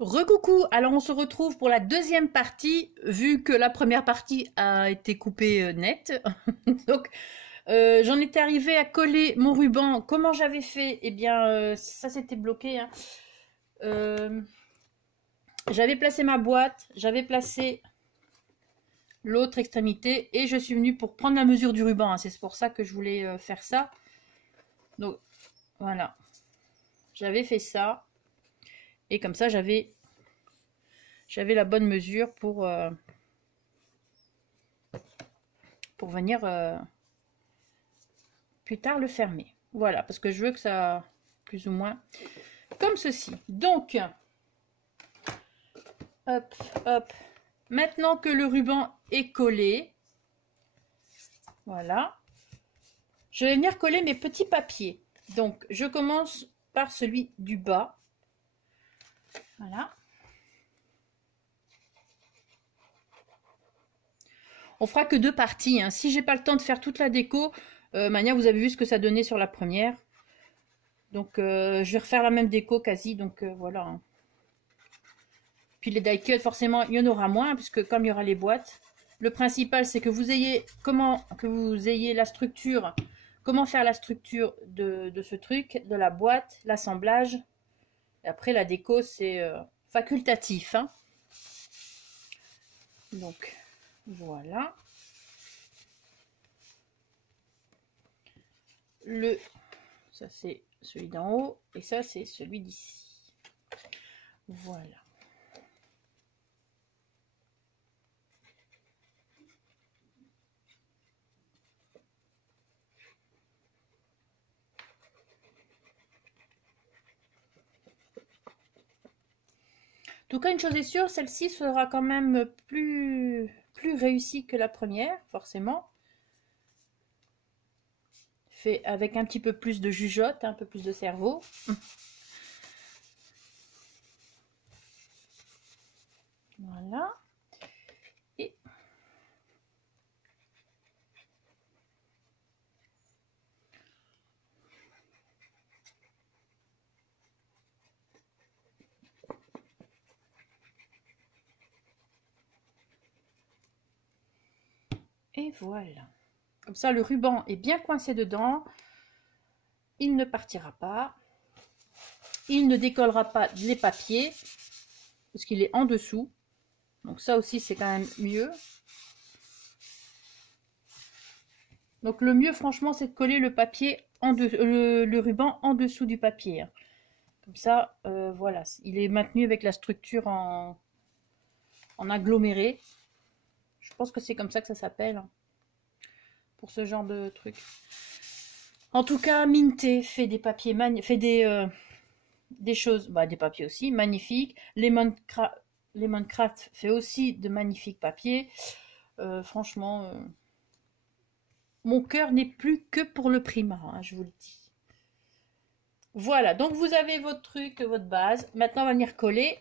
Recoucou, alors on se retrouve pour la deuxième partie, vu que la première partie a été coupée net. Donc j'en étais arrivée à coller mon ruban. Comment j'avais fait? Eh bien ça s'était bloqué, hein. J'avais placé ma boîte, j'avais placé l'autre extrémité et je suis venue pour prendre la mesure du ruban, hein. C'est pour ça que je voulais faire ça. Donc voilà, j'avais fait ça et comme ça j'avais la bonne mesure pour venir plus tard le fermer. Voilà, parce que je veux que ça, plus ou moins, comme ceci. Donc, hop, hop. Maintenant que le ruban est collé, voilà, je vais venir coller mes petits papiers. Donc, je commence par celui du bas. Voilà. On fera que deux parties, hein. Si j'ai pas le temps de faire toute la déco, Mania, vous avez vu ce que ça donnait sur la première. Donc, je vais refaire la même déco quasi. Donc, voilà, hein. Puis les die-cuts, forcément, il y en aura moins, puisque comme il y aura les boîtes, le principal, c'est que vous ayez la structure, comment faire la structure de ce truc, de la boîte, l'assemblage. Et après, la déco, c'est facultatif, hein. Donc, voilà. Ça, c'est celui d'en haut, et ça, c'est celui d'ici. Voilà. En tout cas, une chose est sûre, celle-ci sera quand même plus réussie que la première, forcément. Fait avec un petit peu plus de jugeote, un peu plus de cerveau. Voilà. Et voilà. Comme ça, le ruban est bien coincé dedans. Il ne partira pas. Il ne décollera pas les papiers. Parce qu'il est en dessous. Donc ça aussi, c'est quand même mieux. Donc le mieux, franchement, c'est de coller le papier le ruban en dessous du papier. Comme ça, voilà. Il est maintenu avec la structure en aggloméré. Je pense que c'est comme ça que ça s'appelle. Pour ce genre de truc. En tout cas, Minté fait des papiers fait des choses, bah, des papiers aussi magnifiques. Lemoncraft fait aussi de magnifiques papiers. Franchement, mon cœur n'est plus que pour le Prima, hein, je vous le dis. Voilà, donc vous avez votre truc, votre base. Maintenant, on va venir coller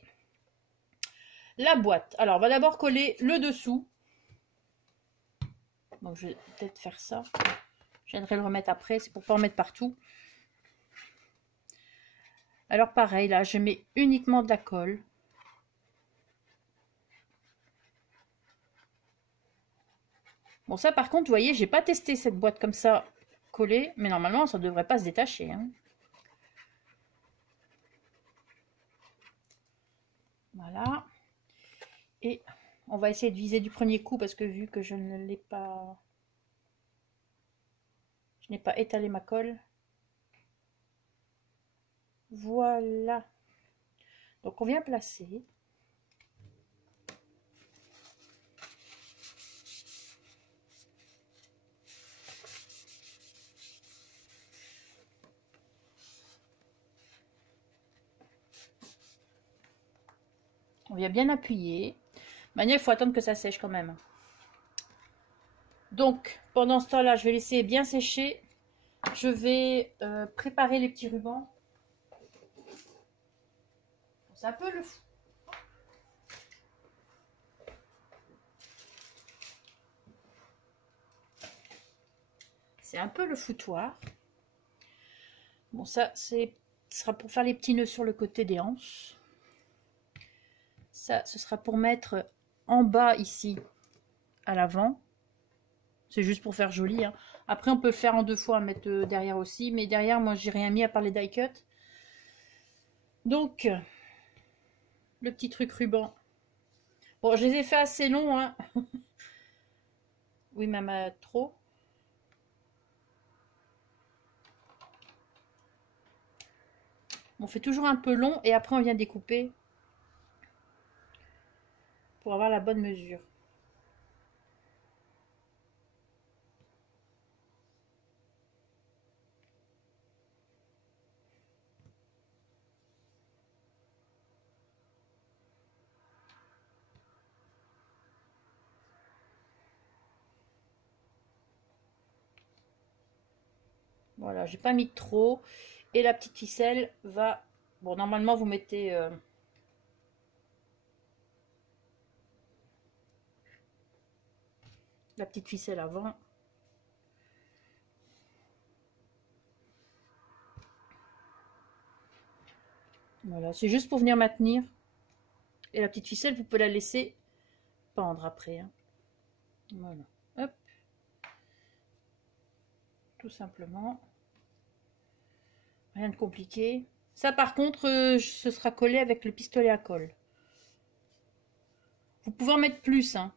la boîte. Alors, on va d'abord coller le dessous. Donc, je vais peut-être faire ça. Je viendrai le remettre après, c'est pour pas en mettre partout. Alors pareil, là, je mets uniquement de la colle. Bon, ça par contre, vous voyez, j'ai pas testé cette boîte comme ça collée, mais normalement, ça devrait pas se détacher, hein. Voilà. Et on va essayer de viser du premier coup parce que vu que je ne l'ai pas... Je n'ai pas étalé ma colle. Voilà. Donc on vient placer. On vient bien appuyer. Maintenant, il faut attendre que ça sèche quand même. Donc, pendant ce temps-là, je vais laisser bien sécher. Je vais préparer les petits rubans. C'est un peu le fou. C'est un peu le foutoir. Bon, ça, ce sera pour faire les petits nœuds sur le côté des hanches. Ça, ce sera pour mettre en bas ici, à l'avant. C'est juste pour faire joli, hein. Après, on peut le faire en 2 fois, mettre derrière aussi. Mais derrière, moi, j'ai rien mis à part les die cut. Donc, le petit truc ruban. Bon, je les ai fait assez longs, hein. Oui, même trop. On fait toujours un peu long et après on vient découper pour avoir la bonne mesure. Voilà, j'ai pas mis de trop. Et la petite ficelle va... Bon, normalement, vous mettez... la petite ficelle avant. Voilà, c'est juste pour venir maintenir. Et la petite ficelle, vous pouvez la laisser pendre après, hein. Voilà, hop. Tout simplement. Rien de compliqué. Ça, par contre, ce sera collé avec le pistolet à colle. Vous pouvez en mettre plus, hein.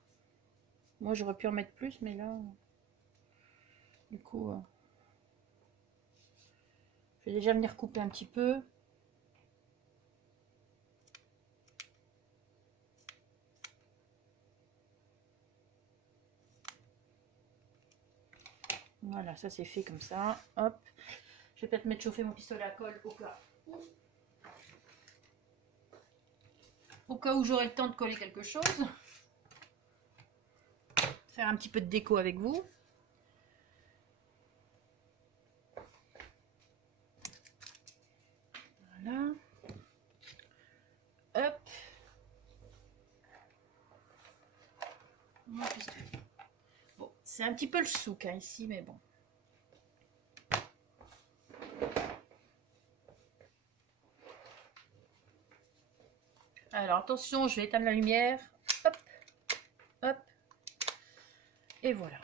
Moi, j'aurais pu en mettre plus, mais là... Du coup... je vais déjà venir couper un petit peu. Voilà, ça c'est fait comme ça. Hop. Je vais peut-être mettre chauffer mon pistolet à colle au cas où j'aurai le temps de coller quelque chose. Faire un petit peu de déco avec vous. Voilà. Hop. Bon, c'est un petit peu le souk, hein, ici, mais bon. Alors attention, je vais éteindre la lumière. Hop. Hop. Et voilà.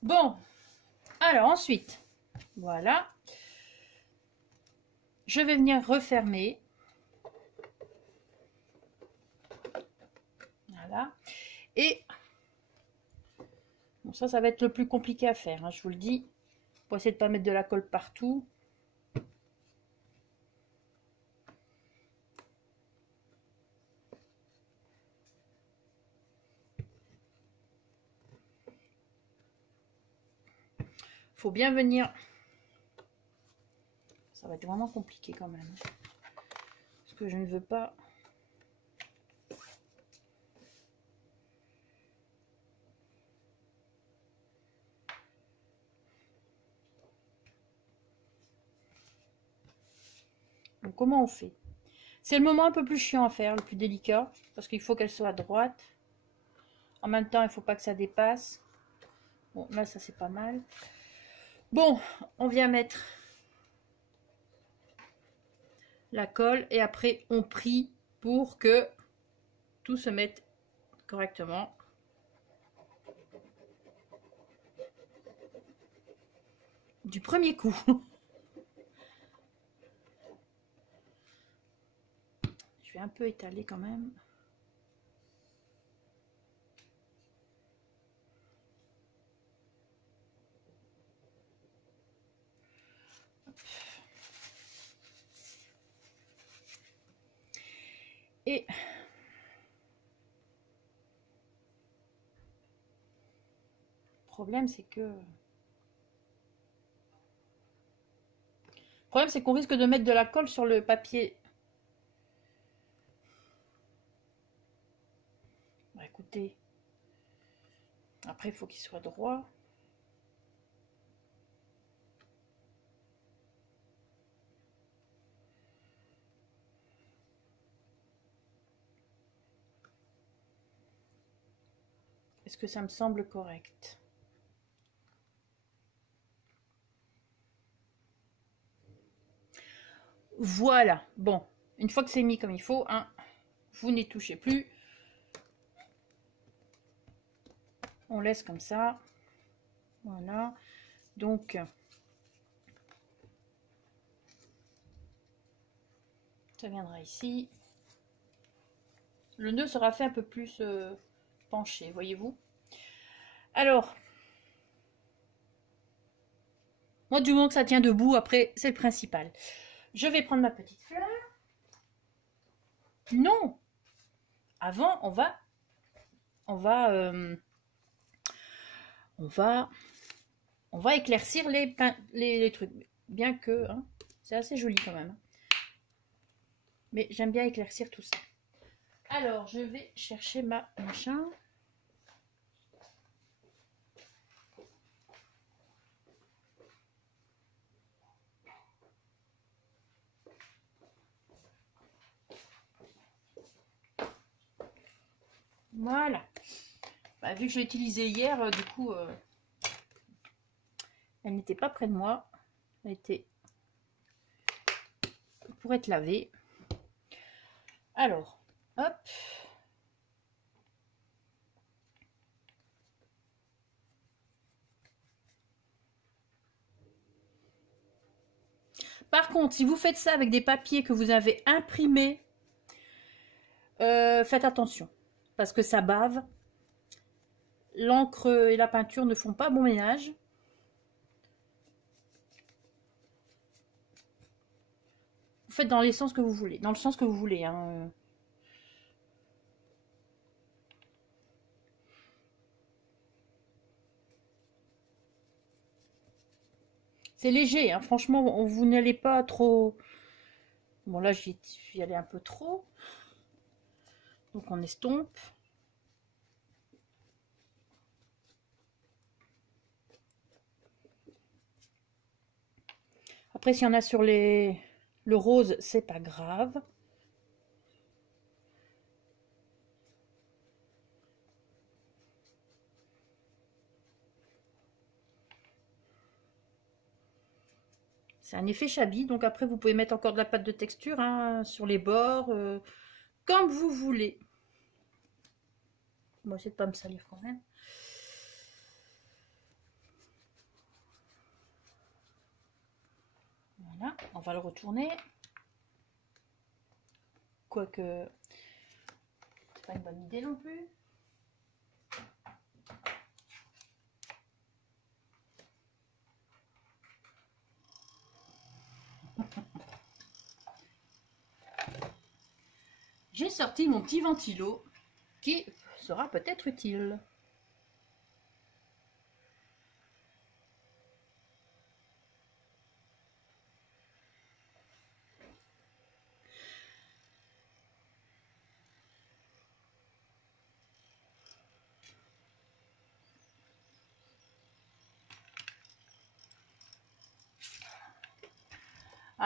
Bon. Alors ensuite, voilà. Je vais venir refermer. Voilà. Et bon, ça va être le plus compliqué à faire, hein, je vous le dis. Pour essayer de ne pas mettre de la colle partout. Faut bien venir. Ça va être vraiment compliqué quand même. Parce que je ne veux pas. Donc comment on fait? C'est le moment un peu plus chiant à faire, le plus délicat. Parce qu'il faut qu'elle soit droite. En même temps, il ne faut pas que ça dépasse. Bon, là, ça c'est pas mal. Bon, on vient mettre la colle et après on prie pour que tout se mette correctement. Du premier coup. Je vais un peu étaler quand même. Et le problème c'est qu'on risque de mettre de la colle sur le papier. Bah, écoutez, après il faut qu'il soit droit. Est-ce que ça me semble correct? Voilà, bon, une fois que c'est mis comme il faut, hein, vous n'y touchez plus. On laisse comme ça. Voilà, donc ça viendra ici. Le nœud sera fait un peu plus penché, voyez-vous. Alors, moi du moment que ça tient debout, après c'est le principal. Je vais prendre ma petite fleur. Non, avant on va on va éclaircir les trucs, bien que hein, c'est assez joli quand même. Mais j'aime bien éclaircir tout ça. Alors, je vais chercher ma machin. Voilà. Bah, vu que je l'ai utilisée hier, du coup, elle n'était pas près de moi. Elle était pour être lavée. Alors, hop. Par contre, si vous faites ça avec des papiers que vous avez imprimés, faites attention. Parce que ça bave. L'encre et la peinture ne font pas bon ménage. Vous faites dans les sens que vous voulez. Dans le sens que vous voulez. Hein. C'est léger, hein. Franchement, vous n'allez pas trop... Bon, là, j'y allais un peu trop. Donc, on estompe. Après, s'il y en a sur le rose, c'est pas grave. C'est un effet chabi, donc après vous pouvez mettre encore de la pâte de texture hein, sur les bords, comme vous voulez. Bon, essayez de pas me salir quand même. Voilà, on va le retourner. Quoique, c'est pas une bonne idée non plus. J'ai sorti mon petit ventilo qui sera peut-être utile.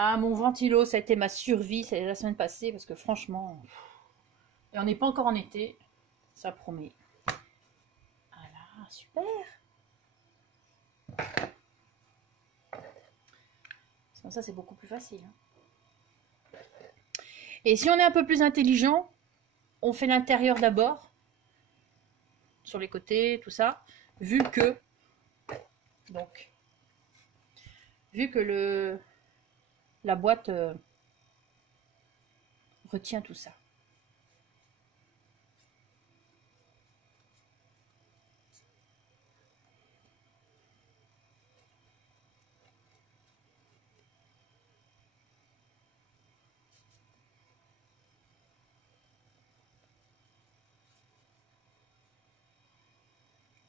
Ah, mon ventilo, ça a été ma survie, c'est la semaine passée, parce que franchement, et on n'est pas encore en été, ça promet. Voilà, super. Comme ça, c'est beaucoup plus facile. Et si on est un peu plus intelligent, on fait l'intérieur d'abord, sur les côtés, tout ça, vu que la boîte retient tout ça.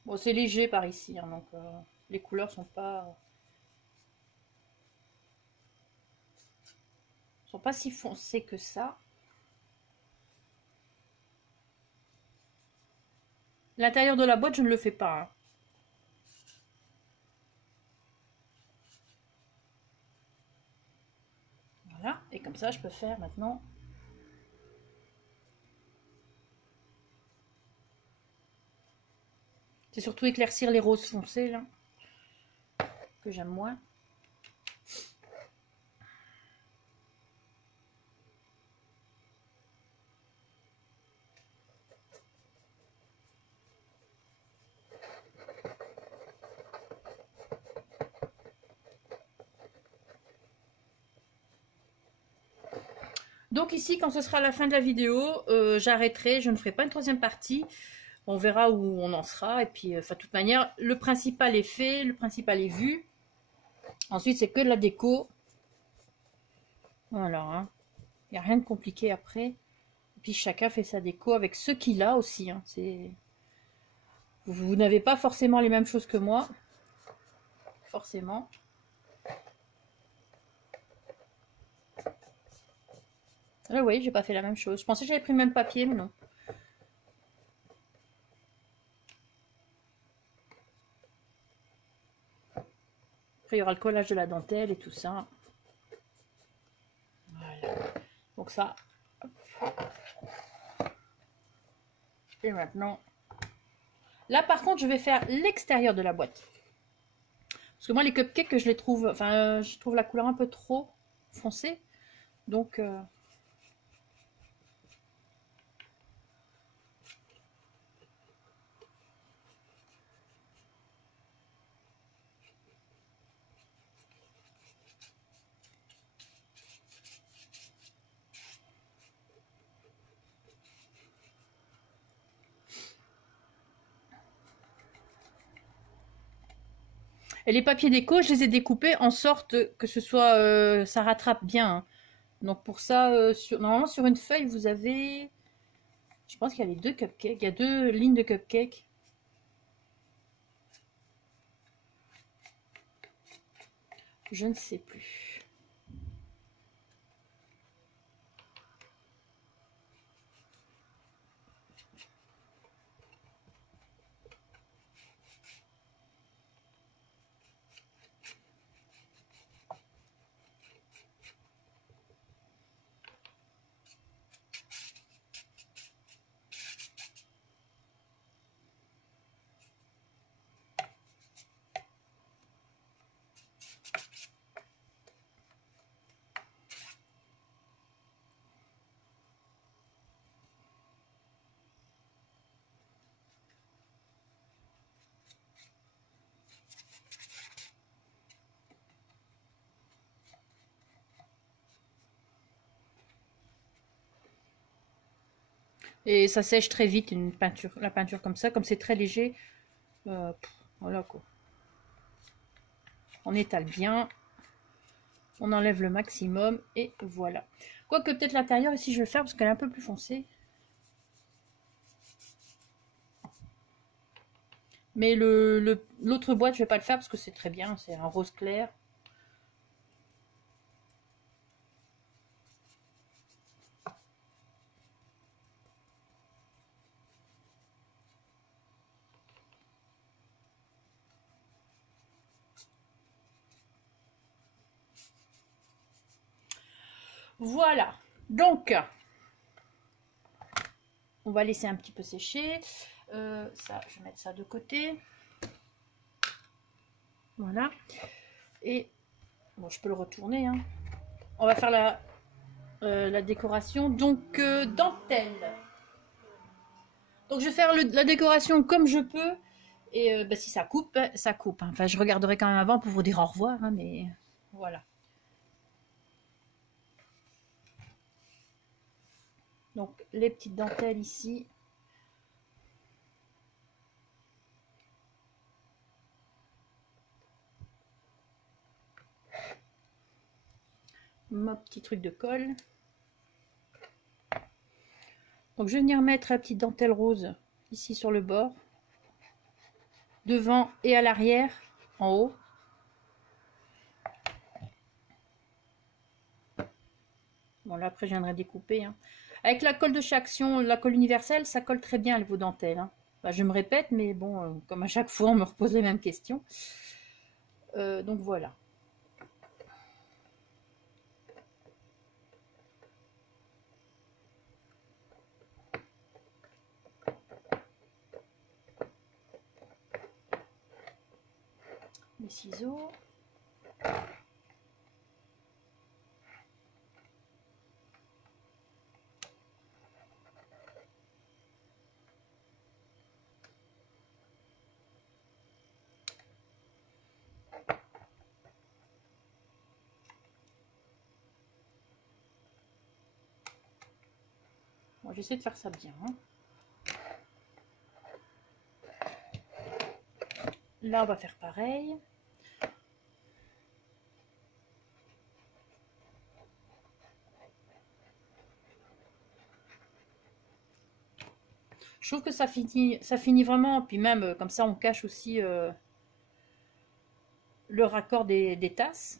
Bon, c'est léger par ici, hein, donc les couleurs sont pas si foncées que ça. L'intérieur de la boîte, je ne le fais pas. Hein. Voilà, et comme ça, je peux faire maintenant. C'est surtout éclaircir les roses foncées, là, que j'aime moins. Donc ici, quand ce sera la fin de la vidéo, j'arrêterai, je ne ferai pas une troisième partie. On verra où on en sera. Et puis, de toute manière, le principal est fait, le principal est vu. Ensuite, c'est que de la déco. Voilà, hein. Il n'y a rien de compliqué après. Et puis, chacun fait sa déco avec ce qu'il a aussi. Hein. Vous n'avez pas forcément les mêmes choses que moi. Forcément. Ah oui, j'ai pas fait la même chose. Je pensais que j'avais pris le même papier, mais non. Après, il y aura le collage de la dentelle et tout ça. Voilà. Donc ça. Et maintenant. Là, par contre, je vais faire l'extérieur de la boîte. Parce que moi, les cupcakes, je les trouve... Enfin, je trouve la couleur un peu trop foncée. Donc... Et les papiers déco, je les ai découpés en sorte que ce soit... ça rattrape bien. Hein. Donc pour ça, normalement sur une feuille, vous avez... Je pense qu'il y a les deux cupcakes. Il y a deux lignes de cupcakes. Je ne sais plus. Et ça sèche très vite une peinture, la peinture comme ça, comme c'est très léger. Voilà quoi. On étale bien. On enlève le maximum et voilà. Quoique peut-être l'intérieur ici je vais le faire parce qu'elle est un peu plus foncée. Mais l'autre boîte je vais pas le faire parce que c'est très bien, c'est un rose clair. Voilà, donc on va laisser un petit peu sécher. Ça, je vais mettre ça de côté. Voilà. Et bon, je peux le retourner. Hein. On va faire la décoration. Donc, dentelle. Donc, je vais faire la décoration comme je peux. Et bah, si ça coupe, ça coupe. Hein. Enfin, je regarderai quand même avant pour vous dire au revoir. Hein, mais voilà. Donc, les petites dentelles ici. Mon petit truc de colle. Donc, je vais venir mettre la petite dentelle rose ici sur le bord. Devant et à l'arrière, en haut. Bon, là, après, je viendrai découper. Hein. Avec la colle de chez Action, la colle universelle, ça colle très bien vos dentelles. Hein. Bah, je me répète, mais bon, comme à chaque fois, on me repose les mêmes questions. Donc, voilà. Les ciseaux. Bon, j'essaie de faire ça bien. Hein. Là, on va faire pareil. Je trouve que ça finit vraiment. Puis même, comme ça, on cache aussi le raccord des tasses.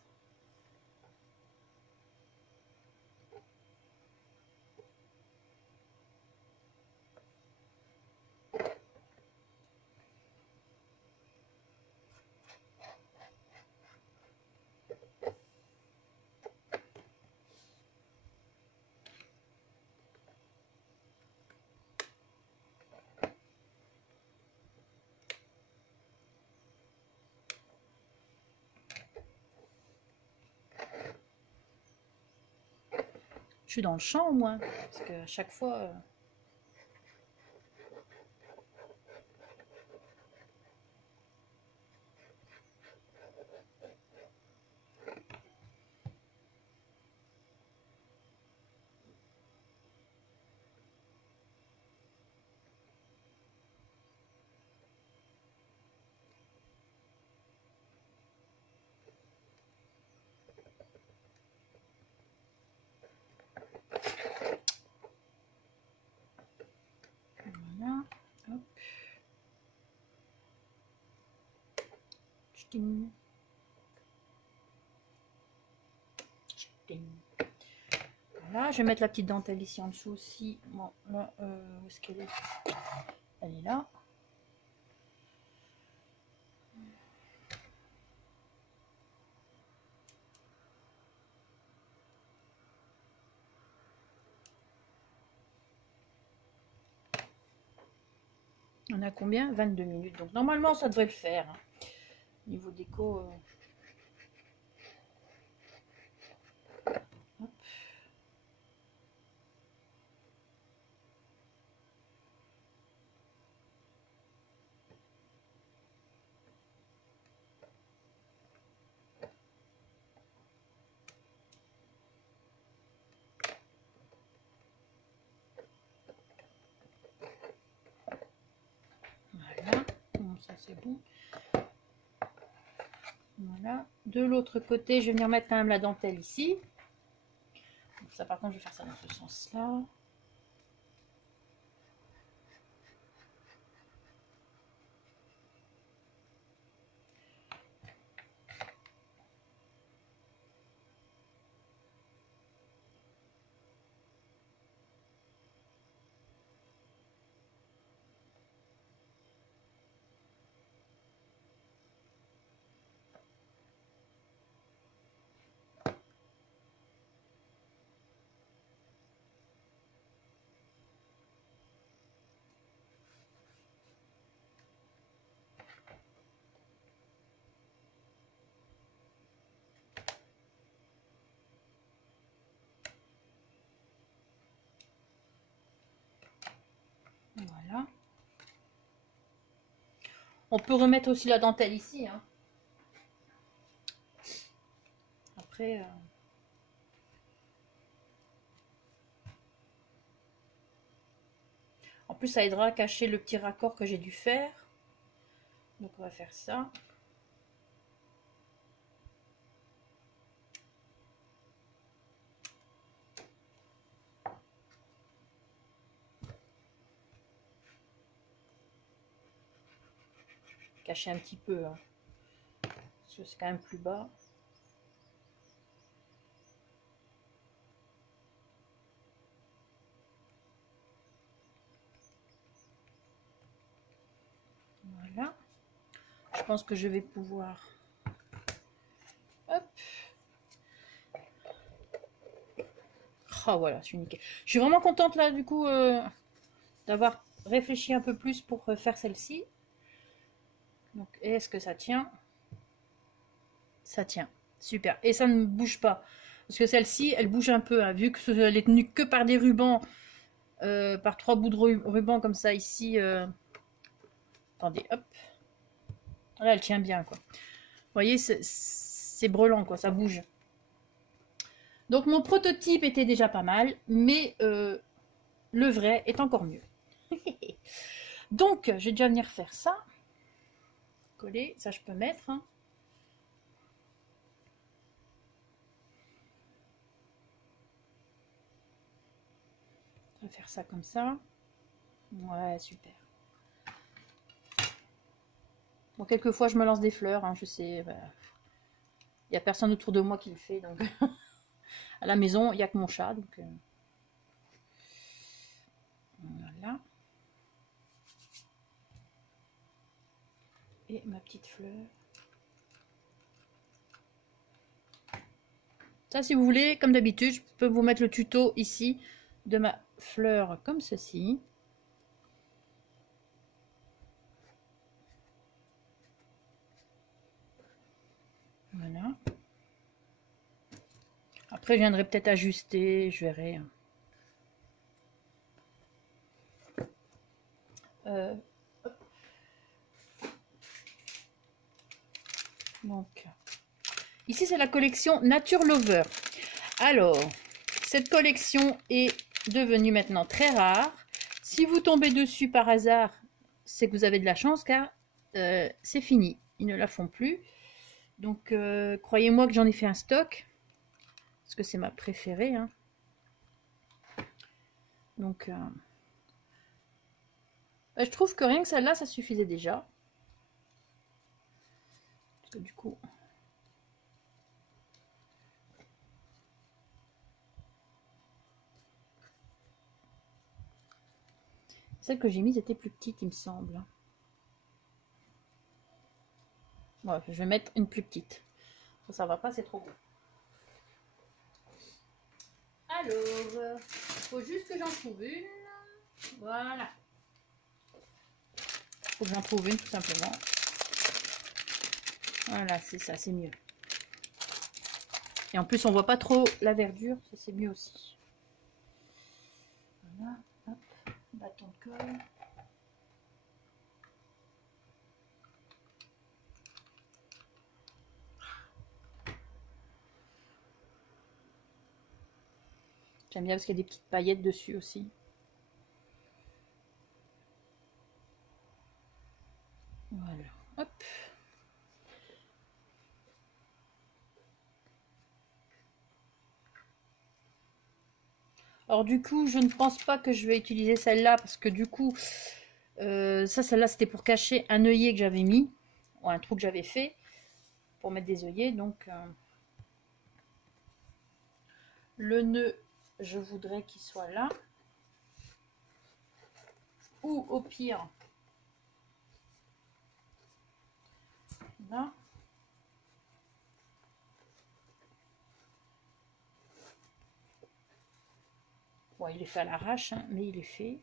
Je suis dans le champ au moins, parce qu'à chaque fois... Voilà, hop. Ch'ting. Ch'ting. Voilà, je vais mettre la petite dentelle ici en dessous aussi. Bon, là, où est-ce qu'elle est? Elle est là. On a combien? 22 minutes. Donc normalement, ça devrait le faire. Hein. Niveau déco... Hop. Voilà. Bon, ça c'est bon. Voilà. De l'autre côté, je vais venir mettre quand même la dentelle ici. Donc ça, par contre, je vais faire ça dans ce sens-là. Voilà. On peut remettre aussi la dentelle ici. Hein. Après... En plus, ça aidera à cacher le petit raccord que j'ai dû faire. Donc, on va faire ça. Cacher un petit peu. Hein, parce que c'est quand même plus bas. Voilà. Je pense que je vais pouvoir... Hop. Oh, voilà, je suis nickel. Je suis vraiment contente là, du coup, d'avoir réfléchi un peu plus pour faire celle-ci. Donc, est-ce que ça tient? Ça tient. Super. Et ça ne bouge pas. Parce que celle-ci, elle bouge un peu. Hein, vu que elle est tenue que par des rubans, par 3 bouts de ruban comme ça ici. Attendez, hop. Là, elle tient bien, quoi. Vous voyez, c'est brelant, quoi. Ça bouge. Donc, mon prototype était déjà pas mal. Mais le vrai est encore mieux. Donc, je vais déjà venir faire ça. Coller, ça je peux mettre. Hein. On va faire ça comme ça. Ouais, super. Bon, quelquefois, je me lance des fleurs, hein, je sais. Bah, il n'y a personne autour de moi qui le fait, donc... à la maison, il n'y a que mon chat, donc... Voilà. Et ma petite fleur. Ça, si vous voulez, comme d'habitude, je peux vous mettre le tuto ici de ma fleur comme ceci. Voilà. Après, je viendrai peut-être ajuster, je verrai. Donc, ici, c'est la collection Nature Lover. Alors, cette collection est devenue maintenant très rare. Si vous tombez dessus par hasard, c'est que vous avez de la chance, car c'est fini. Ils ne la font plus. Donc, croyez-moi que j'en ai fait un stock. Parce que c'est ma préférée. Hein. Donc, je trouve que rien que celle-là, ça suffisait déjà. Parce que du coup... Celle que j'ai mise était plus petite, il me semble. Ouais, je vais mettre une plus petite. Ça va pas, c'est trop gros. Alors, il faut juste que j'en trouve une. Voilà. Il faut que j'en trouve une, tout simplement. Voilà, c'est ça, c'est mieux. Et en plus, on voit pas trop la verdure, ça c'est mieux aussi. Voilà, hop, bâton de colle. J'aime bien parce qu'il y a des petites paillettes dessus aussi. Voilà, hop. Alors du coup, je ne pense pas que je vais utiliser celle-là parce que du coup, celle-là, c'était pour cacher un œillet que j'avais mis, ou un trou que j'avais fait, pour mettre des œillets. Donc, le nœud, je voudrais qu'il soit là. Ou au pire, là. Bon, il est fait à l'arrache, hein, mais il est fait.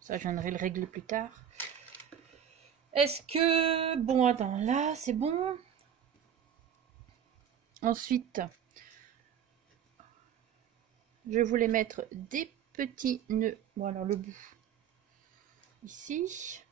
Ça, je viendrai le régler plus tard. Est-ce que... Bon, attends, là, c'est bon. Ensuite, je voulais mettre des petits nœuds. Bon, alors le bout. Ici.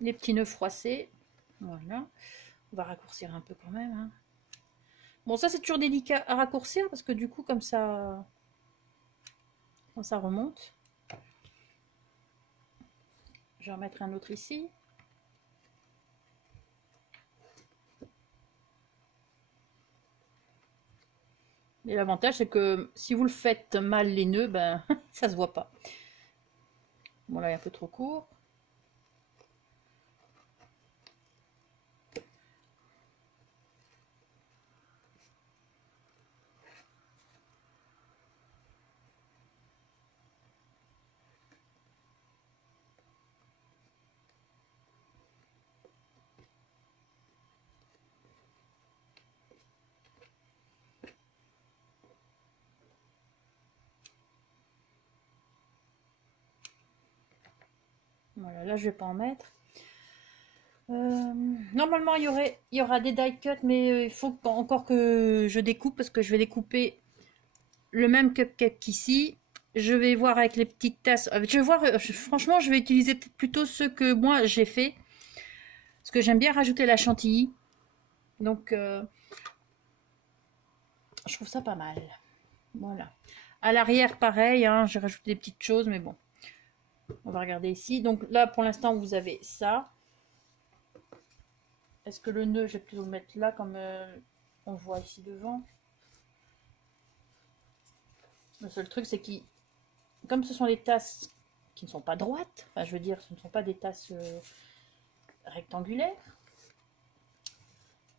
Les petits nœuds froissés. Voilà. On va raccourcir un peu quand même. Hein. Bon, ça, c'est toujours délicat à raccourcir parce que du coup, comme ça... Quand ça remonte. Je vais en mettre un autre ici. Et l'avantage, c'est que si vous le faites mal les nœuds, ben, ça se voit pas. Bon, là, il est un peu trop court. Voilà, là, je vais pas en mettre. Normalement, il y aura des die cut, mais il faut encore que je découpe parce que je vais découper le même cupcake qu'ici. Je vais voir avec les petites tasses. Je vais voir, franchement, je vais utiliser plutôt ceux que moi j'ai fait. Parce que j'aime bien rajouter la chantilly. Donc, je trouve ça pas mal. Voilà. À l'arrière, pareil, hein, j'ai rajouté des petites choses, mais bon. On va regarder ici. Donc là, pour l'instant, vous avez ça. Est-ce que le nœud, je vais plutôt le mettre là, comme on voit ici devant. Le seul truc, c'est que comme ce sont des tasses qui ne sont pas droites, enfin, je veux dire, ce ne sont pas des tasses rectangulaires.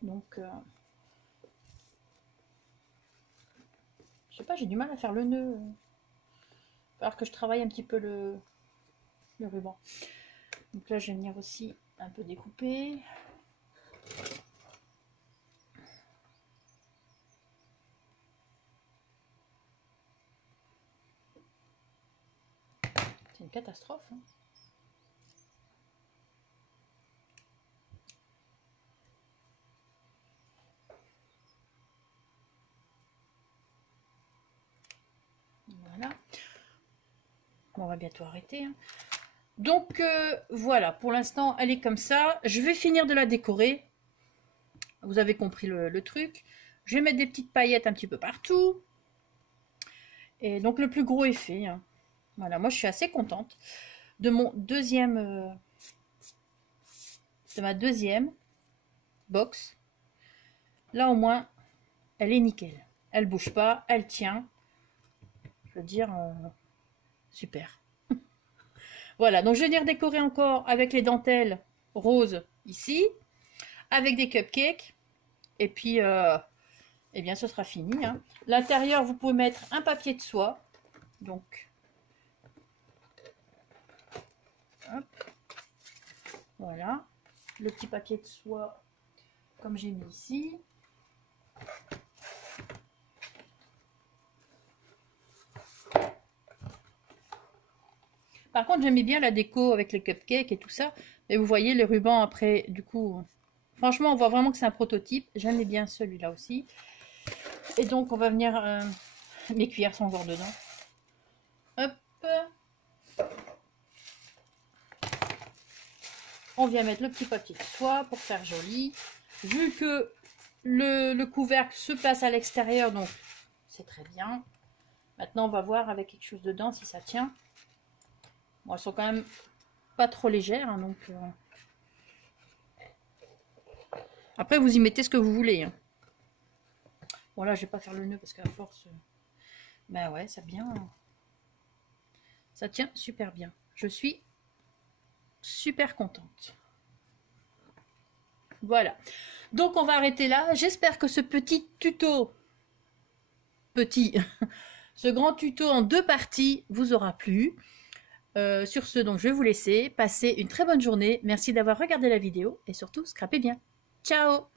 Donc, je sais pas, j'ai du mal à faire le nœud. Il va falloir que je travaille un petit peu le ruban. Donc là, je vais venir aussi un peu découper. C'est une catastrophe. Hein. Voilà. On va bientôt arrêter. Hein. Donc voilà, pour l'instant, elle est comme ça. Je vais finir de la décorer. Vous avez compris le truc. Je vais mettre des petites paillettes un petit peu partout. Et donc le plus gros est fait. Hein. Voilà, moi je suis assez contente de mon deuxième, de ma deuxième box. Là au moins, elle est nickel. Elle bouge pas, elle tient. Je veux dire, super. Voilà, donc je vais venir décorer encore avec les dentelles roses ici, avec des cupcakes. Et puis, eh bien, ce sera fini. Hein. L'intérieur, vous pouvez mettre un papier de soie. Donc, hop, voilà. Le petit papier de soie, comme j'ai mis ici. Par contre, j'aimais bien la déco avec les cupcakes et tout ça. Mais vous voyez, les rubans après, du coup... Franchement, on voit vraiment que c'est un prototype. J'aimais bien celui-là aussi. Et donc, on va venir... mes cuillères sont encore dedans. Hop. On vient mettre le petit papier de soie pour faire joli. Vu que le couvercle se place à l'extérieur, donc c'est très bien. Maintenant, on va voir avec quelque chose dedans si ça tient. Bon, elles sont quand même pas trop légères, hein, donc... Après, vous y mettez ce que vous voulez. Hein. Bon, là, je vais pas faire le nœud parce qu'à force... Ben ouais, ça bien... Ça tient super bien. Je suis super contente. Voilà. Donc, on va arrêter là. J'espère que ce petit tuto... ce grand tuto en 2 parties vous aura plu. Sur ce, donc, je vais vous laisser. Passez une très bonne journée. Merci d'avoir regardé la vidéo. Et surtout, scrapez bien. Ciao!